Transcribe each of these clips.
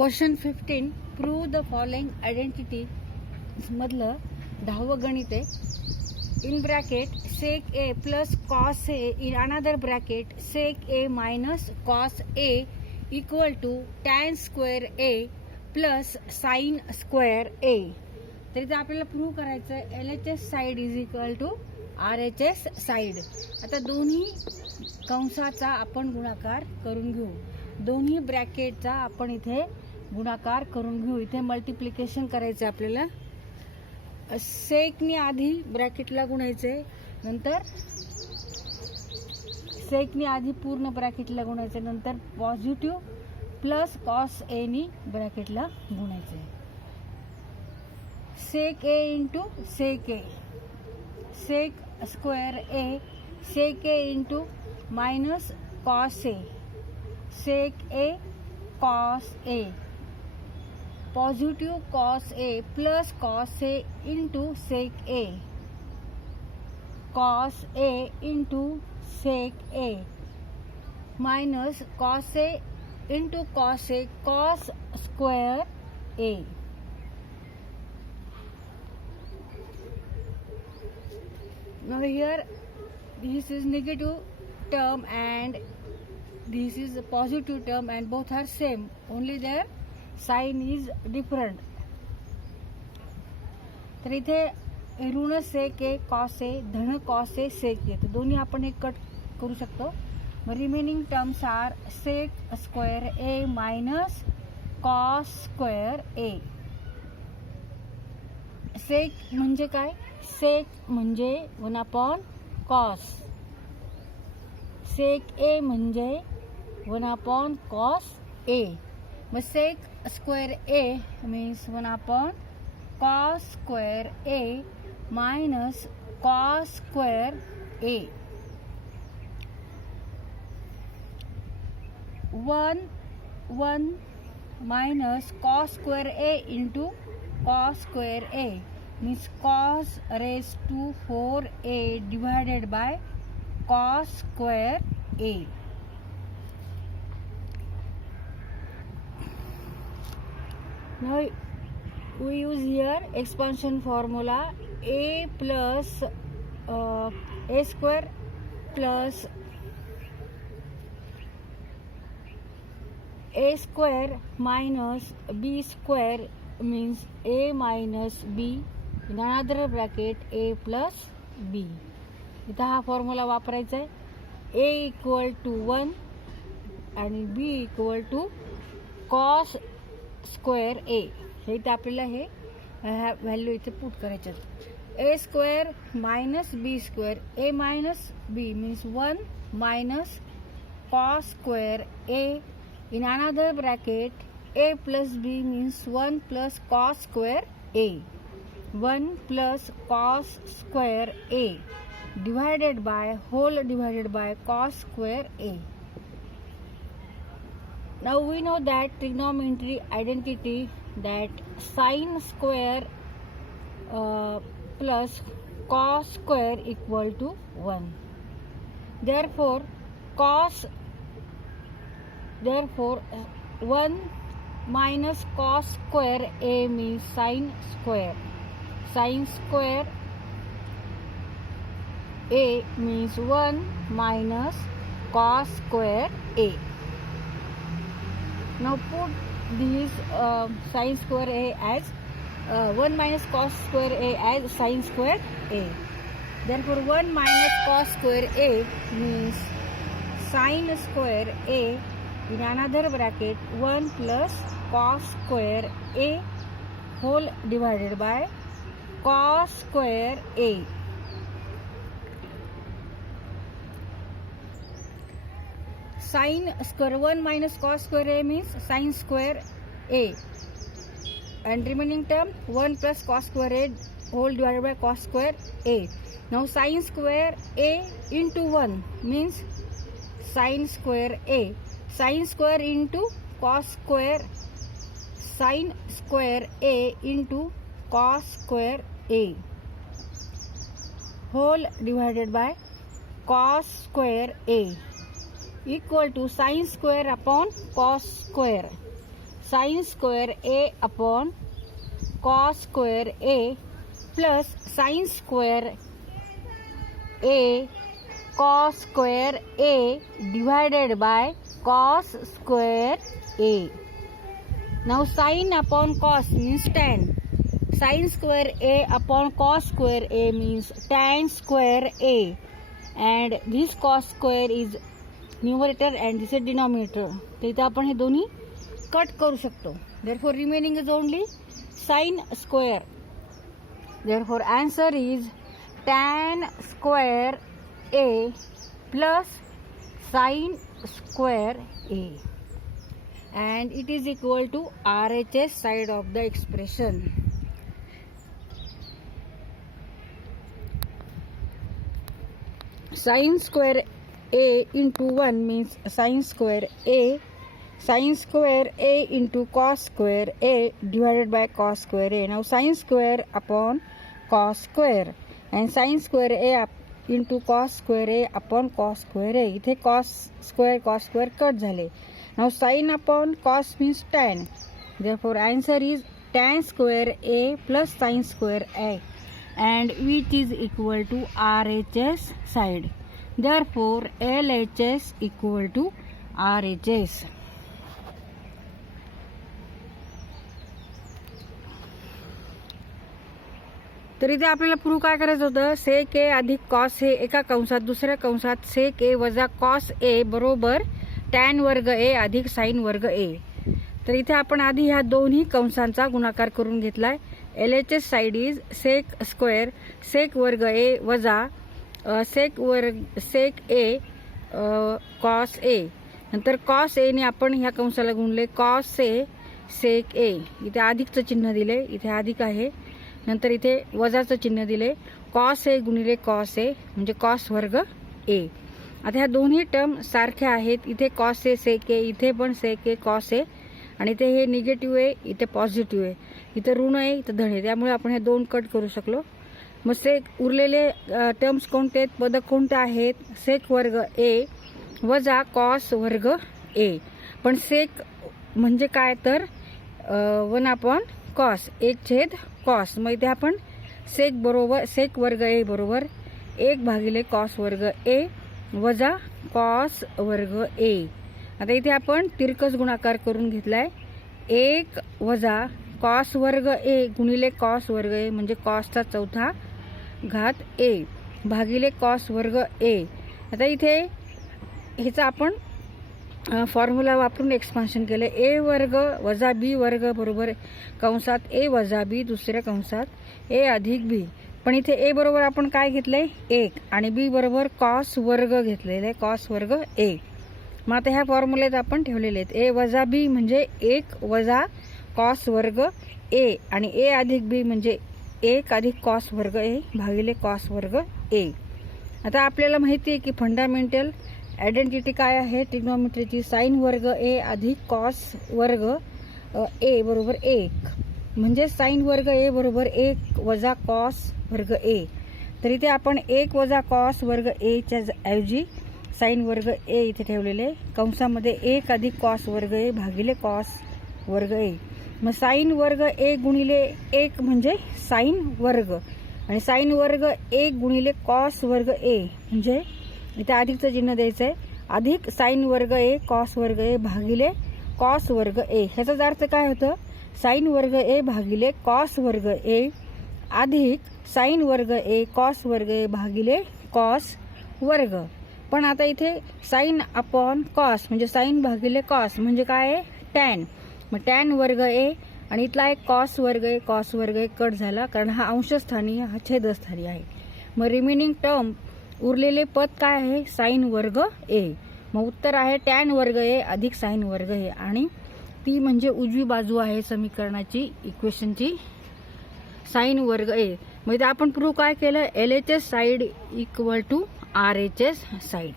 Question 15 prove the following identity मधलं 10वं गणित आहे. In bracket sec A plus cos A in another bracket sec A minus cos A equal to tan square A plus sine square A. तर इथे आपल्याला prove करायचं आहे LHS side is equal to RHS side. आता दोन्ही कंसाचा आपण गुणाकार करून घेऊ, दोन्ही ब्रॅकेटचा आपण इथे गुणाकार करून घेऊ. इथे मल्टिप्लिकेशन करायचं आपल्याला. सेकनी आधी ब्रॅकेटला गुणायचे, नंतर सेकनी आधी पूर्ण ब्रॅकेटला गुणायचे, नंतर पॉझिटिव्ह प्लस कॉस ए नी ब्रॅकेटला गुणायचे. Sec A into sec A, sec square A, sec A into minus cos A, sec A cos A, positive cos A plus cos A into sec A, cos A into sec A, minus cos A into cos A, cos square A. Now here this is negative term and this is a positive term and both are same, only their sign is different. तर इथे ऋण सेक A cos ए, धन cos A sec ए, तर दोन्ही आपण एक cut करू शकतो. Remaining terms are sec square A minus cos square A. Sec म्हणजे काय? सेक म्हणजे 1 कॉस, सेक ए म्हणजे 1 कॉस ए. मग सेक square a means 1 cos square A minus cos square A. 1 minus cos square A into cos square A means cos raised to 4a divided by cos square a. Now we use here expansion formula. A plus a square plus a square minus b square means a minus b in another bracket a plus b. इथं हा formula वापरायचा आहे. a equal to 1 आणि b equal to cos square A. हे इथे आपल्याला हे value इथे पुट करायचे. a square minus b square, a minus b means 1 minus cos square a in another bracket a plus b means 1 plus cos square a. 1 plus cos square a divided by whole divided by cos square a. Now we know that trigonometry identity that sin square plus cos square equal to 1. Therefore 1 minus cos square a means sin square. Sin square a means 1 minus cos square a. Now put this sin square a as 1 minus cos square a as sin square a. Therefore 1 minus cos square a means sin square a in another bracket 1 plus cos square a whole divided by cos square a. Sin square 1 minus cos square a means sin square a, and remaining term 1 plus cos square a whole divided by cos square a. Now sin square a into 1 means sin square a, sin square into cos square, sin square a into cos square a whole divided by cos square a equal to sin square upon cos square. Sign square A upon cos square A plus sine square A cos square A divided by cos square A. Now sine upon cos means tan. Sin square a upon cos square a means tan square a, and this cos square is numerator and this is denominator. तर इथे आपण हे दोन्ही cut करू शकतो. Therefore remaining is only sin square. Therefore answer is tan square a plus sin square a, and it is equal to RHS side of the expression. Sin square a into 1 means sin square a into cos square a divided by cos square a. Now sin square upon cos square and sin square a into cos square a upon cos square a. इथे cos square cut झाले. Now sin upon cos means tan. Therefore answer is tan square a plus sin square a, and which is equal to RHS side. Therefore LHS equal to RHS. तर इथे आपल्याला prove काय करायचं होतं, सेक ए अधिक cos हे एका कंसात, दुसऱ्या कंसात सेक ए वजा कॉस ए बरोबर टॅन वर्ग ए अधिक साइन वर्ग ए. तर इथे आपण आधी ह्या दोन्ही कंसांचा गुणाकार करून घेतलाय. LHS side is sec square sec वर्ग ए वजा सेक ए कॉस ए. नंतर कॉस ए ने आपण ह्या कंसाला गुणले कॉस ए सेक ए. इथे अधिकचं चिन्ह दिले, इथे अधिक आहे. नंतर इथे वजाचं चिन्ह दिले, कॉस ए गुणिले कॉस ए म्हणजे कॉस वर्ग ए. आता ह्या दोन्ही टर्म सारख्या आहेत. इथे कॉस ए सेक ए, इथे पण सेक ए कॉस ए, आणि इथे हे निगेटिव्ह आहे, इथे पॉझिटिव्ह आहे, इथे ऋण आहे, इथे धन आहे. त्यामुळे आपण हे दोन कट करू शकलो. मग सेक उरलेले टर्म्स कोणते आहेत, पदक कोणते आहेत, सेक वर्ग ए वजा कॉस वर्ग ए. पण सेक म्हणजे काय तर 1 अपॉन कॉस, 1 कॉस. मग इथे आपण सेक बरोबर सेक वर्ग ए बरोबर 1 भागिले कॉस वर्ग ए वजा कॉस वर्ग ए. आता इथे आपण तिरकस गुणाकार करून घेतलाय. 1 वजा कॉस वर्ग ए गुणिले कॉस वर्ग ए म्हणजे कॉसचा 4था घात ए भागिले कॉस वर्ग ए. आता इथे ह्याचा आपण फॉर्म्युला वापरून एक्सपान्शन केलं. ए वर्ग वजा बी वर्ग बरोबर कंसात ए वजा बी दुसऱ्या कंसात ए अधिक बी. पण इथे ए बरोबर आपण काय घेतलंय 1 आणि बी बरोबर कॉस वर्ग घेतलेलं आहे, कॉस वर्ग ए. मग आता ह्या फॉर्म्युलेत आपण ठेवलेले आहेत. ए वजा बी म्हणजे 1 वजा कॉस वर्ग ए आणि ए अधिक बी म्हणजे 1 अधिक कॉस वर्ग ए भागिले कॉस वर्ग ए. आता आपल्याला माहिती आहे की फंडामेंटल आयडेंटिटी काय आहे ट्रिग्नोमेट्रीची, साइन वर्ग ए अधिक कॉस वर्ग ए बरोबर 1 म्हणजे साइन वर्ग ए बरोबर 1 वजा कॉस वर्ग ए. तर इथे आपण 1 वजा कॉस वर्ग ए च्या ऐवजी साइन वर्ग ए इथे ठेवलेले. कंसामध्ये 1 अधिक कॉस वर्ग ए भागिले कॉस वर्ग ए. मग साइन वर्ग ए गुणिले 1 म्हणजे साइन वर्ग आणि साइन वर्ग 1 गुणिले कॉस वर्ग ए म्हणजे इथे अधिकचं चिन्ह द्यायचं आहे, अधिक साइन वर्ग ए कॉस वर्ग ए भागिले कॉस वर्ग ए. ह्याचाच अर्थ काय होतं, साइन वर्ग ए भागिले कॉस वर्ग ए अधिक साइन वर्ग ए कॉस वर्ग ए भागिले कॉस वर्ग. पण आता इथे साइन अपॉन कॉस म्हणजे साइन भागिले कॉस म्हणजे काय आहे टॅन. मग टॅन वर्ग ए आणि इथला एक कॉस वर्ग ए कॉस वर्ग ए कट झाला कारण हा अंशस्थानी हा छेदस्थानी आहे. मग रिमेनिंग टर्म उरलेले पद काय आहे साइन वर्ग ए. मग उत्तर आहे टॅन वर्ग ए अधिक साइन वर्ग ए आणि ती म्हणजे उजवी बाजू आहे समीकरणाची इक्वेशनची साइन वर्ग ए. मग इथे आपण प्रूव्ह काय केलं, LHS side equal to RHS side.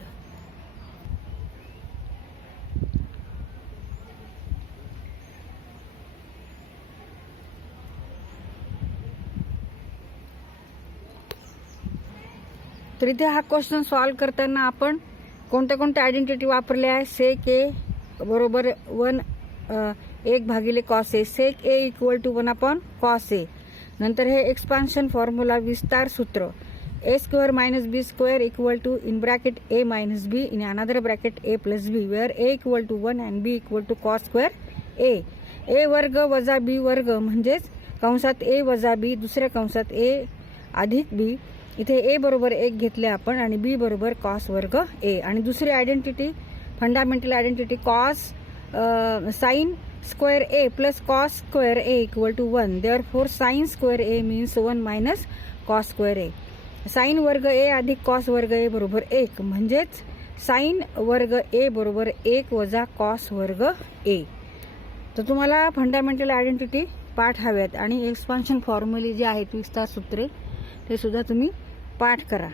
तर इथे हा क्वेश्चन सॉल्व करताना आपण कोणत्या कोणत्या आयडेंटिटी वापरल्या आहे. सेक ए बरोबर 1 1 भागिले cos A, sec A equal to 1 upon cos A. नंतर हे एक्सपान्शन फॉर्म्युला विस्तार सूत्र A square minus B square equal to in bracket A minus B in another bracket A plus B where A equal to 1 and B equal to cos square A. A वर्ग वजा बी वर्ग म्हणजेच कंसात ए वजा बी, दुसऱ्या कंसात ए अधिक बी. इथे ए बरोबर 1 घेतले आपण आणि बी बरोबर कॉस वर्ग ए. आणि दुसरी identity, fundamental identity cos sine square A plus cos square a equal to 1. Therefore sine square a means 1 minus cos square a. Sine वर्ग ए अधिक कॉस वर्ग ए बरोबर 1 म्हणजेच साइन वर्ग ए बरोबर 1 वजा कॉस वर्ग ए. तर तुम्हाला फंडामेंटल आयडेंटिटी पाठ हव्यात आणि एक्सपान्शन फॉर्म्युले जे आहेत विस्तार सूत्रे ते सुद्धा तुम्ही पाठ करा.